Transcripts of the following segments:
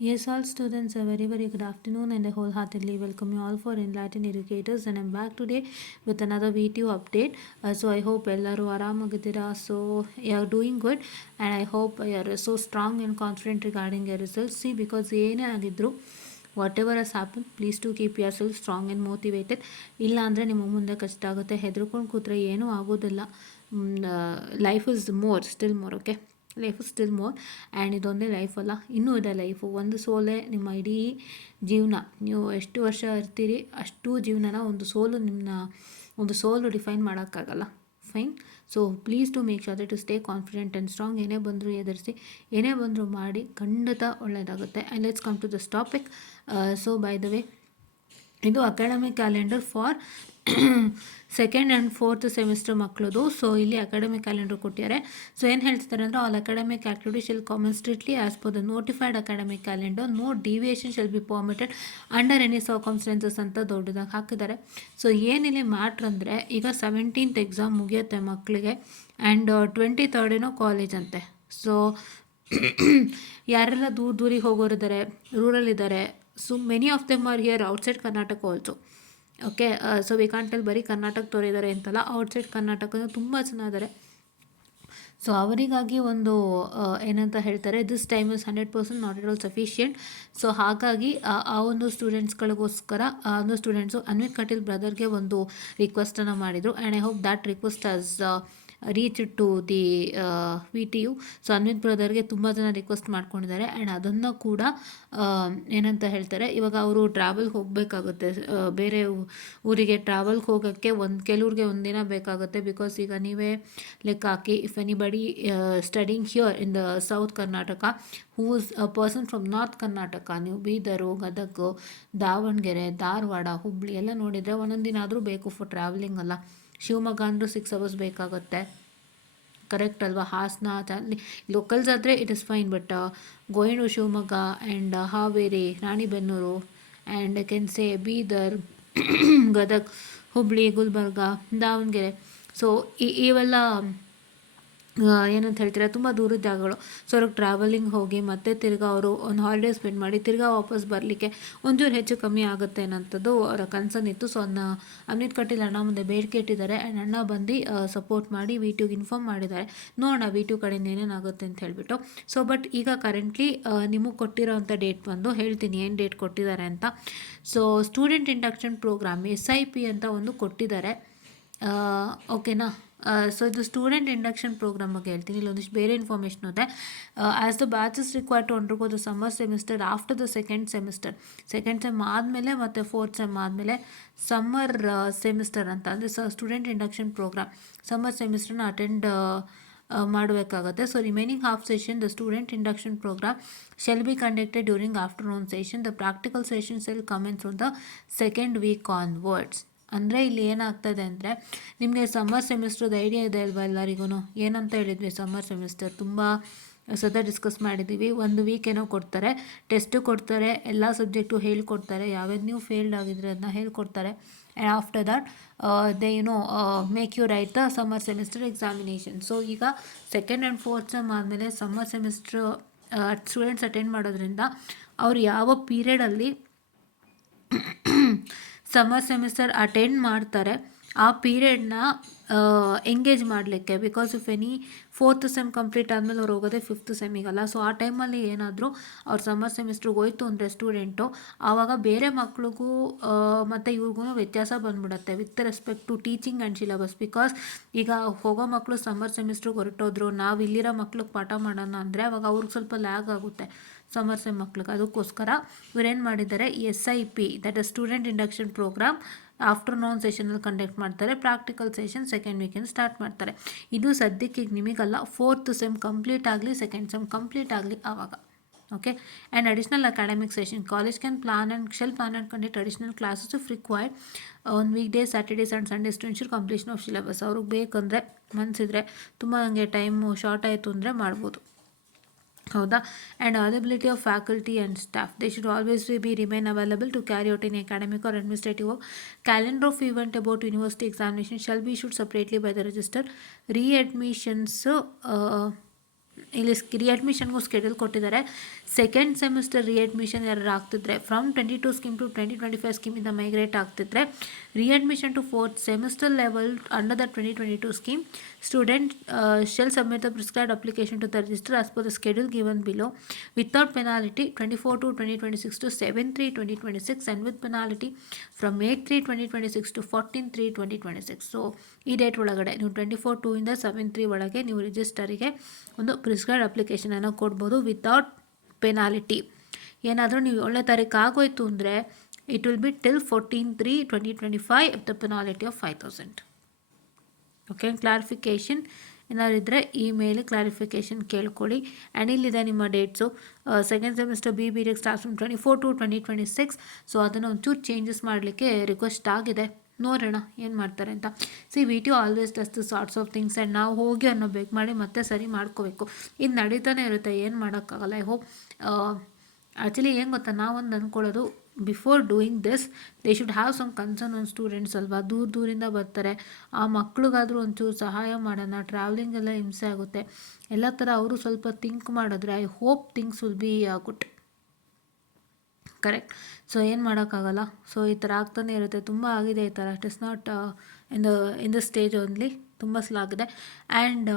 Yes, all students, a very, very good afternoon, and I wholeheartedly welcome you all for Enlightened Educators. And I'm back today with another VTU update. So I hope ಎಲ್ಲರೂ ಆರಾಮಾಗಿದ್ದೀರಾ. So you're doing good, and I hope you're so strong and confident regarding your results. See, because ಏನೇ ಆಗಿದ್ರು whatever has happen, please to keep yourself strong and motivated. ಇಲ್ಲ ಅಂದರೆ ನಿಮಗೆ ಮುಂದೆ ಕಷ್ಟ ಆಗುತ್ತೆ. ಹೆದರ್ಕೊಂಡು ಕೂತ್ರೆ ಏನೂ ಆಗೋದಿಲ್ಲ. Life is more, still more. Okay, life is still more. And ಇದೊಂದೇ ಲೈಫಲ್ಲ, ಇನ್ನೂ ಇದೆ ಲೈಫು. ಒಂದು ಸೋಲೆ ನಿಮ್ಮ ಇಡೀ ಜೀವನ, ನೀವು ಎಷ್ಟು ವರ್ಷ ಇರ್ತೀರಿ ಅಷ್ಟು ಜೀವನನ ಒಂದು ಸೋಲು ಡಿಫೈನ್ ಮಾಡೋಕ್ಕಾಗಲ್ಲ. Fine. So please to make sure that to stay confident and strong. ಏನೇ ಬಂದರೂ ಎದುರಿಸಿ, ಏನೇ ಬಂದರೂ ಮಾಡಿ, ಖಂಡಿತ ಒಳ್ಳೆಯದಾಗುತ್ತೆ. And let's come to this topic. So by the way, ಇದು academic calendar for second and fourth semester ಮಕ್ಕಳದು. ಸೊ ಇಲ್ಲಿ ಅಕಾಡೆಮಿಕ್ ಕ್ಯಾಲೆಂಡರ್ ಕೊಟ್ಟಿದ್ದಾರೆ. ಸೊ ಏನು ಹೇಳ್ತಿದ್ದಾರೆ ಅಂದರೆ, all academic activity shall commence strictly as per the notified academic calendar. No deviation shall be permitted under any circumstances ಅಂತ ದೊಡ್ಡದಾಗಿ ಹಾಕಿದ್ದಾರೆ. So ಏನಿಲ್ಲಿ matter ಅಂದರೆ, ಈಗ 17th ಎಕ್ಸಾಮ್ ಮುಗಿಯುತ್ತೆ ಮಕ್ಕಳಿಗೆ, ಆ್ಯಂಡ್ 23rd ಏನೋ ಕಾಲೇಜ್ ಅಂತೆ. ಸೊ ಯಾರೆಲ್ಲ ದೂರಿಗೆ ಹೋಗೋರಿದ್ದಾರೆ, ರೂರಲ್ಲಿದ್ದಾರೆ. So many of them are here outside Karnataka also. Okay, so we can't tell ಬರೀ ಕರ್ನಾಟಕದವ್ರು ಇದ್ದಾರೆ ಅಂತಲ್ಲ, ಔಟ್ಸೈಡ್ ಕರ್ನಾಟಕದ ತುಂಬ ಜನ ಇದ್ದಾರೆ. ಸೊ ಅವರಿಗಾಗಿ ಒಂದು ಏನಂತ ಹೇಳ್ತಾರೆ, this time is 100% not at all sufficient. So ಹಾಗಾಗಿ ಆ ಒಂದು ಸ್ಟೂಡೆಂಟ್ಸ್ಗಳಿಗೋಸ್ಕರ ಆ ಒಂದು ಸ್ಟೂಡೆಂಟ್ಸು ಅನ್ವಿತ್ ಕಟೀಲ್ ಬ್ರದರ್ಗೆ ಒಂದು ರಿಕ್ವೆಸ್ಟನ್ನು ಮಾಡಿದರು. And I hope that request has reach to the VTU. So Anvith ಬ್ರದರ್ಗೆ ತುಂಬ ಜನ ರಿಕ್ವೆಸ್ಟ್ ಮಾಡ್ಕೊಂಡಿದ್ದಾರೆ. ಆ್ಯಂಡ್ ಅದನ್ನು ಕೂಡ ಏನಂತ ಹೇಳ್ತಾರೆ, ಇವಾಗ ಅವರು ಟ್ರಾವೆಲ್ಗೆ ಹೋಗಬೇಕಾಗುತ್ತೆ, ಬೇರೆ ಊರಿಗೆ ಟ್ರಾವೆಲ್ಗೆ ಹೋಗೋಕ್ಕೆ ಕೆಲವ್ರಿಗೆ ಒಂದಿನ ಬೇಕಾಗುತ್ತೆ. ಬಿಕಾಸ್ ಈಗ ನೀವೇ ಲೆಕ್ಕ ಹಾಕಿ, if anybody studying here in the south Karnataka who is a person from north Karnataka, ನೀವು ಬೀದರು, ಗದಗ, ದಾವಣಗೆರೆ, ಧಾರವಾಡ, ಹುಬ್ಳಿ ಎಲ್ಲ ನೋಡಿದರೆ ಒಂದೊಂದು ದಿನ ಆದರೂ ಬೇಕು ಫಾರ್ ಟ್ರಾವೆಲಿಂಗ್ ಅಲ್ಲ. ಶಿವಮೊಗ್ಗ ಅಂದರೂ 6 hours ಬೇಕಾಗುತ್ತೆ, ಕರೆಕ್ಟ್ ಅಲ್ವಾ? ಹಾಸನ ಲೋಕಲ್ಸ್ ಆದರೆ it is fine, but going to Shivamogga and Haveri, Ranebennur, and I can say Bidar, Gadag, Hubli, Gulbarga, Davanagere. So ಇವೆಲ್ಲ ಏನಂತ ಹೇಳ್ತೀರಾ, ತುಂಬ ದೂರದ ಜಾಗಗಳು. ಸೊ ಅವ್ರಿಗೆ ಟ್ರಾವೆಲಿಂಗ್ ಹೋಗಿ ಮತ್ತೆ ತಿರ್ಗಿ ಅವರು ಒಂದು ಹಾಲಿಡೇ ಸ್ಪೆಂಡ್ ಮಾಡಿ ತಿರ್ಗಿ ವಾಪಸ್ ಬರಲಿಕ್ಕೆ ಒಂಚೂರು ಹೆಚ್ಚು ಕಮ್ಮಿ ಆಗುತ್ತೆ ಅನ್ನೋಂಥದ್ದು ಅವರ ಕನ್ಸರ್ನ್ ಇತ್ತು. ಸೊ ಅದನ್ನ ಅಮಿತ್ ಕಟೀಲ್ ಅಣ್ಣ ಮುಂದೆ ಬೇಡಿಕೆ ಇಟ್ಟಿದ್ದಾರೆ. ಆ್ಯಂಡ್ ಅಣ್ಣ ಬಂದು ಸಪೋರ್ಟ್ ಮಾಡಿ VTUಗೆ ಇನ್ಫಾರ್ಮ್ ಮಾಡಿದ್ದಾರೆ. ನೋಡೋಣ VTU ಕಡೆಯಿಂದ ಏನೇನಾಗುತ್ತೆ ಅಂತ ಹೇಳಿಬಿಟ್ಟು. ಸೊ ಬಟ್ ಈಗ ಕರೆಂಟ್ಲಿ ನಿಮಗೆ ಕೊಟ್ಟಿರೋವಂಥ ಡೇಟ್ ಬಂದು ಹೇಳ್ತೀನಿ, ಏನು ಡೇಟ್ ಕೊಟ್ಟಿದ್ದಾರೆ ಅಂತ. So student induction program SIP ಅಂತ ಒಂದು ಕೊಟ್ಟಿದ್ದಾರೆ. ಓಕೆನಾ? ಸೊ ಇದು ಸ್ಟೂಡೆಂಟ್ ಇಂಡಕ್ಷನ್ ಪ್ರೋಗ್ರಾಮ್ ಬಗ್ಗೆ ಹೇಳ್ತೀನಿ. ಇಲ್ಲೊಂದಿಷ್ಟು ಬೇರೆ ಇನ್ಫಾರ್ಮೇಷನ್ ಇದೆ. As the batches required to undergo the summer semester after the second sem ಆದಮೇಲೆ ಮತ್ತು 4th ಸೆಮ್ ಆದಮೇಲೆ ಸಮ್ಮರ್ ಸೆಮಿಸ್ಟರ್ ಅಂತ ಅಂದರೆ ಸ್ಟೂಡೆಂಟ್ ಇಂಡಕ್ಷನ್ ಪ್ರೋಗ್ರಾಮ್ ಸಮ್ಮರ್ ಸೆಮಿಸ್ಟರ್ನ ಅಟೆಂಡ್ ಮಾಡಬೇಕಾಗುತ್ತೆ. So remaining half session the student induction programme shall be conducted during afternoon session. The practical sessions will commence from the second week onwards. ಅಂದರೆ ಇಲ್ಲಿ ಏನಾಗ್ತದೆ ಅಂದರೆ, ನಿಮಗೆ summer ಸೆಮಿಸ್ಟ್ರದ್ದು idea ಇದೆ ಅಲ್ವಾ ಎಲ್ಲರಿಗೂ? ಏನಂತ ಹೇಳಿದ್ವಿ, ಸಮ್ಮರ್ ಸೆಮಿಸ್ಟರ್ ತುಂಬ ಸದಾ ಡಿಸ್ಕಸ್ ಮಾಡಿದ್ದೀವಿ. 1 ವೀಕ್ ಏನೋ ಕೊಡ್ತಾರೆ, ಟೆಸ್ಟು ಕೊಡ್ತಾರೆ, ಎಲ್ಲ ಸಬ್ಜೆಕ್ಟು ಹೇಳ್ಕೊಡ್ತಾರೆ, ಯಾವ್ಯಾವ್ದು ನೀವು ಫೇಲ್ಡ್ ಆಗಿದ್ರೆ ಅದನ್ನ ಹೇಳ್ಕೊಡ್ತಾರೆ. And after that they make you write the summer semester examination. So ಈಗ 2nd and 4th ಸೆಮ್ ಆದಮೇಲೆ ಸಮ್ಮರ್ ಸೆಮಿಸ್ಟ್ರ್ ಸ್ಟೂಡೆಂಟ್ಸ್ ಅಟೆಂಡ್ ಮಾಡೋದ್ರಿಂದ ಅವ್ರು ಯಾವ ಪೀರಿಯಡಲ್ಲಿ ಸಮ್ಮರ್ ಸೆಮಿಸ್ಟರ್ ಅಟೆಂಡ್ ಮಾಡ್ತಾರೆ ಆ ಪೀರಿಯಡ್ನ ಎಂಗೇಜ್ ಮಾಡಲಿಕ್ಕೆ. Because if any 4th sem complete ಆದಮೇಲೆ ಅವ್ರು ಹೋಗೋದೇ 5th ಸೆಮಿಗಲ್ಲ. ಸೊ ಆ ಟೈಮಲ್ಲಿ ಏನಾದರೂ ಅವ್ರು ಸಮ್ಮರ್ ಸೆಮಿಸ್ಟ್ರಿಗೆ ಹೋಯ್ತು ಅಂದರೆ ಸ್ಟೂಡೆಂಟು, ಆವಾಗ ಬೇರೆ ಮಕ್ಳಿಗೂ ಮತ್ತು ಇವ್ರಿಗೂ ವ್ಯತ್ಯಾಸ ಬಂದ್ಬಿಡುತ್ತೆ with respect to teaching and syllabus. Because ಈಗ ಹೋಗೋ ಮಕ್ಕಳು ಸಮ್ಮರ್ ಸೆಮಿಸ್ಟ್ರಿಗೆ ಹೊರಟೋದ್ರು, ನಾವು ಇಲ್ಲಿರೋ ಮಕ್ಳಿಗೆ ಪಾಠ ಮಾಡೋಣ ಅಂದರೆ ಅವಾಗ ಅವ್ರಿಗೆ ಸ್ವಲ್ಪ ಲ್ಯಾಗ್ ಆಗುತ್ತೆ ಸಮ್ಮರ್ ಸೆಮ್ ಮಕ್ಳಿಗೆ. ಅದಕ್ಕೋಸ್ಕರ ಇವರೇನು ಮಾಡಿದ್ದಾರೆ, SIP that is student induction programme afternoon ಸೆಷನಲ್ಲಿ ಕಂಡಕ್ಟ್ ಮಾಡ್ತಾರೆ. Practical session second weekend start ಮಾಡ್ತಾರೆ. ಇದು ಸದ್ಯಕ್ಕೆ ನಿಮಗಲ್ಲ, 4th ಸೆಮ್ ಕಂಪ್ಲೀಟ್ ಆಗಲಿ, 2nd ಸೆಮ್ ಕಂಪ್ಲೀಟ್ ಆಗಲಿ ಆವಾಗ. Okay, and additional academic session college can shall plan and conduct additional classes if required on weekdays, Saturdays and Sundays to ensure completion of syllabus. ಅವ್ರಿಗೆ ಬೇಕಂದರೆ ಮನಸ್ಸಿದ್ರೆ, ತುಂಬ ನನಗೆ time short ಆಯಿತು ಅಂದರೆ ಮಾಡ್ಬೋದು. ಹೌದಾ? And availability of faculty and staff they should always be remain available to carry out in academic or administrative work. Calendar of event about university examination shall be issued separately by the register. Readmissions ಇಲ್ಲಿ ರಿಅಡ್ಮಿಷನ್ಗೂ schedule ಕೊಟ್ಟಿದ್ದಾರೆ. Second semester readmission ಯಾರು ಆಗ್ತಿದ್ರೆ from 22 scheme to 2025 ಸ್ಕೀಮಿಂದ migrate ಆಗ್ತಿದ್ರೆ, readmission to fourth semester level under the 2022 scheme, student shall submit the prescribed application to the register as per the schedule given below without penalty 24/2/2026 to 7/3/2026 and with penalty from 8/3/2026 to 14/3/2026. So ಈ date ಒಳಗಡೆ ನೀವು 24/2 7/3 ಒಳಗೆ ನೀವು ರಿಜಿಸ್ಟರಿಗೆ ಒಂದು prescribed ಅಪ್ಲಿಕೇಶನನ್ನು ಕೊಡ್ಬೋದು without ಪೆನಾಲಿಟಿ. ಏನಾದರೂ ನೀವು 7ನೇ ತಾರೀಕು ಆಗೋಯ್ತು ಅಂದರೆ it will be till 14/3/2025 at the penalty of 5,000. Okay, clarification ಏನಾದ್ರು ಇದ್ದರೆ ಇಮೇಲ್ ಕ್ಲಾರಿಫಿಕೇಷನ್ ಕೇಳ್ಕೊಳ್ಳಿ. ಆ್ಯಂಡ್ ಇಲ್ಲಿದೆ ನಿಮ್ಮ dates. Second semester BB.Tech start from 24/2/2026. So ಅದನ್ನು ಒಂಚೂರು ಚೇಂಜಸ್ ಮಾಡಲಿಕ್ಕೆ ರಿಕ್ವೆಸ್ಟ್ ಆಗಿದೆ, ನೋಡೋಣ ಏನು ಮಾಡ್ತಾರೆ ಅಂತ. VT always does the sorts of things and ನಾವು ಹೋಗಿ ಅನ್ನೋ ಬೇಕು ಮಾಡಿ ಮತ್ತೆ ಸರಿ ಮಾಡ್ಕೋಬೇಕು. ಇದು ನಡೀತಾನೆ ಇರುತ್ತೆ, ಏನು ಮಾಡೋಕ್ಕಾಗಲ್ಲ. ಐ ಹೋಪ್ ಆ್ಯಕ್ಚುಲಿ ಏನು ಗೊತ್ತಾ, ನಾವೊಂದು ಅಂದ್ಕೊಳ್ಳೋದು before doing this they should have some concern on students ಅಲ್ವಾ. ದೂರದಿಂದ ಬರ್ತಾರೆ, ಆ ಮಕ್ಳಿಗಾದರೂ ಒಂಚೂರು ಸಹಾಯ ಮಾಡೋಣ. ಟ್ರಾವೆಲಿಂಗ್ ಎಲ್ಲ ಹಿಂಸೆ ಆಗುತ್ತೆ, ಎಲ್ಲ ಥರ ಅವರು ಸ್ವಲ್ಪ ಥಿಂಕ್ ಮಾಡಿದ್ರೆ I hope things will be good. Correct. So ಏನು ಮಾಡೋಕ್ಕಾಗಲ್ಲ. ಸೊ ಈ ಥರ ಆಗ್ತಾನೆ ಇರುತ್ತೆ, ತುಂಬ ಆಗಿದೆ ಈ ಥರ. It is not in the stage only, ತುಂಬ ಆಗಿದೆ. ಆ್ಯಂಡ್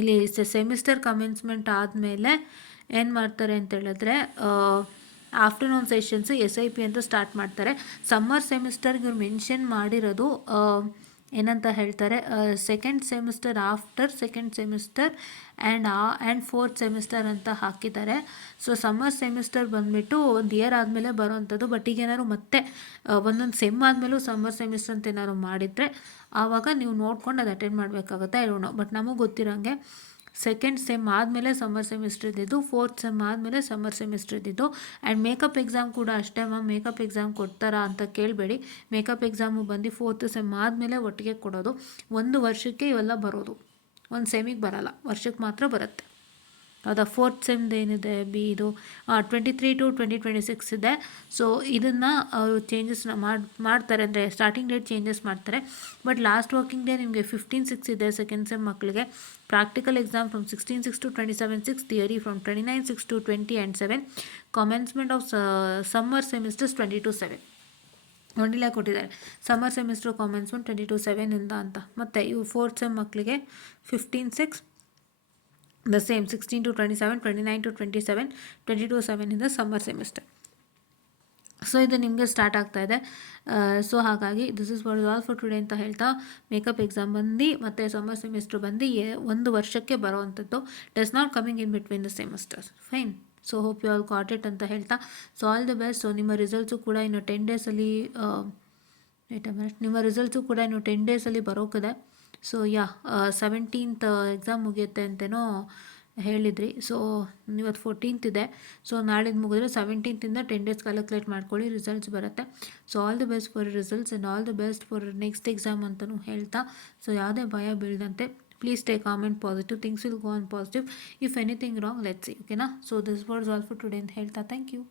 ಇಲ್ಲಿ ಸೆಮಿಸ್ಟರ್ ಕಮೆನ್ಸ್ಮೆಂಟ್ ಆದಮೇಲೆ ಏನು ಮಾಡ್ತಾರೆ ಅಂತ ಹೇಳಿದ್ರೆ ಆಫ್ಟರ್ನೂನ್ ಸೆಷನ್ಸ್ SIP ಅಂತ ಸ್ಟಾರ್ಟ್ ಮಾಡ್ತಾರೆ. ಸಮ್ಮರ್ ಸೆಮಿಸ್ಟರ್ಗೆ ಇವ್ರು ಮೆನ್ಷನ್ ಮಾಡಿರೋದು ಏನಂತ ಹೇಳ್ತಾರೆ, second semester after second semester and fourth semester ಅಂತ ಹಾಕಿದ್ದಾರೆ. ಸೊ ಸಮ್ಮರ್ ಸೆಮಿಸ್ಟರ್ ಬಂದುಬಿಟ್ಟು ಒಂದು ಇಯರ್ ಆದಮೇಲೆ ಬರೋವಂಥದ್ದು. ಬಟ್ ಈಗ ಏನಾದ್ರು ಮತ್ತೆ ಒಂದೊಂದು ಸೆಮ್ ಆದಮೇಲೂ ಸಮ್ಮರ್ ಸೆಮಿಸ್ಟರ್ ಅಂತ ಏನಾದ್ರು ಮಾಡಿದರೆ ಆವಾಗ ನೀವು ನೋಡ್ಕೊಂಡು ಅದು ಅಟೆಂಡ್ ಮಾಡಬೇಕಾಗುತ್ತೆ. ಐ ಡೋಂಟ್ ನೋ, ಬಟ್ ನಮಗೆ ಗೊತ್ತಿರೋಂಗೆ ಸೆಕೆಂಡ್ ಸೆಮ್ ಆದಮೇಲೆ ಸಮ್ಮರ್ ಸೆಮಿಸ್ಟರ್ ಇದ್ದಿದ್ದು, ಫೋರ್ತ್ ಸೆಮ್ ಆದಮೇಲೆ ಸಮ್ಮರ್ ಸೆಮಿಸ್ಟರ್ ಇದ್ದಿದ್ದು. ಆ್ಯಂಡ್ ಮೇಕಪ್ ಎಕ್ಸಾಮ್ ಕೂಡ ಅಷ್ಟೇ ಮ್ಯಾಮ್, ಮೇಕಪ್ ಎಕ್ಸಾಮ್ ಕೊಡ್ತಾರಾ ಅಂತ ಕೇಳಬೇಡಿ. ಮೇಕಪ್ ಎಕ್ಸಾಮು ಬಂದು ಫೋರ್ತ್ ಸೆಮ್ ಆದಮೇಲೆ ಒಟ್ಟಿಗೆ ಕೊಡೋದು. ಒಂದು ವರ್ಷಕ್ಕೆ ಇವೆಲ್ಲ ಬರೋದು, ಒಂದು ಸೆಮಿಗೆ ಬರೋಲ್ಲ, ವರ್ಷಕ್ಕೆ ಮಾತ್ರ ಬರುತ್ತೆ. ಹೌದಾ. ಫೋರ್ತ್ ಸೆಮ್ದು ಏನಿದೆ ಇದು 23 to 2026 ಇದೆ. ಸೊ ಇದನ್ನು ಅವರು ಚೇಂಜಸ್ನ ಮಾಡ್ತಾರೆ, ಅಂದರೆ ಸ್ಟಾರ್ಟಿಂಗ್ ಡೇಟ್ ಚೇಂಜಸ್ ಮಾಡ್ತಾರೆ. ಬಟ್ ಲಾಸ್ಟ್ ವರ್ಕಿಂಗ್ ಡೇ ನಿಮಗೆ 15/6 ಇದೆ ಸೆಕೆಂಡ್ ಸೆಮ್ ಮಕ್ಕಳಿಗೆ. Practical exam from 16/6 to 27/6, theory from 29/6 to 20 and 7. Commencement of summer semesters 22/7 ಒಂದಿಲ್ಲ ಕೊಟ್ಟಿದ್ದಾರೆ. ಸಮ್ಮರ್ ಸೆಮಿಸ್ಟರ್ ಕಾಮೆನ್ಸ್ಮೆಂಟ್ 22/7 ಅಂತ. ಮತ್ತು ಇವು ಫೋರ್ತ್ ಸೆಮ್ ಮಕ್ಕಳಿಗೆ 15/6 the same 16 to 27, 29 to 27, 22/7 in the summer semester. So ಇದು ನಿಮಗೆ ಸ್ಟಾರ್ಟ್ ಆಗ್ತಾ ಇದೆ. ಸೊ ಹಾಗಾಗಿ this is what is all for today ಅಂತ ಹೇಳ್ತಾ, ಮೇಕಪ್ ಎಕ್ಸಾಮ್ ಬಂದು ಮತ್ತು ಸಮ್ಮರ್ ಸೆಮಿಸ್ಟರ್ ಬಂದು ಒಂದು ವರ್ಷಕ್ಕೆ ಬರೋವಂಥದ್ದು. Does not coming in between the semesters. Fine. So hope you all got it ಅಂತ ಹೇಳ್ತಾ, so all the best. So ನಿಮ್ಮ ರಿಸಲ್ಟ್ಸು ಕೂಡ ಇನ್ನು 10 ಡೇಸಲ್ಲಿ ನಿಮ್ಮ ರಿಸಲ್ಟ್ಸು ಕೂಡ ಇನ್ನು 10 ಡೇಸಲ್ಲಿ ಬರೋಕಿದೆ. ಸೊ 17th ಎಕ್ಸಾಮ್ ಮುಗಿಯುತ್ತೆ ಅಂತೇನೋ ಹೇಳಿದ್ರಿ. ಸೊ ಇವತ್ತು 14th ಇದೆ. ಸೊ ನಾಳಿದ್ದು ಮುಗಿದ್ರೆ 17th 10 ಡೇಸ್ ಕ್ಯಾಲ್ಕುಲೇಟ್ ಮಾಡ್ಕೊಳ್ಳಿ, ರಿಸಲ್ಟ್ಸ್ ಬರುತ್ತೆ. So all the best for results and all the best for next exam ಅಂತಲೂ ಹೇಳ್ತಾ, ಸೊ ಯಾವುದೇ ಭಯ ಬೀಳದಂತೆ please take comment positive, things will go on positive. If anything wrong let's see, ಓಕೆನಾ. So this was all for today ಅಂತ ಹೇಳ್ತಾ, thank you.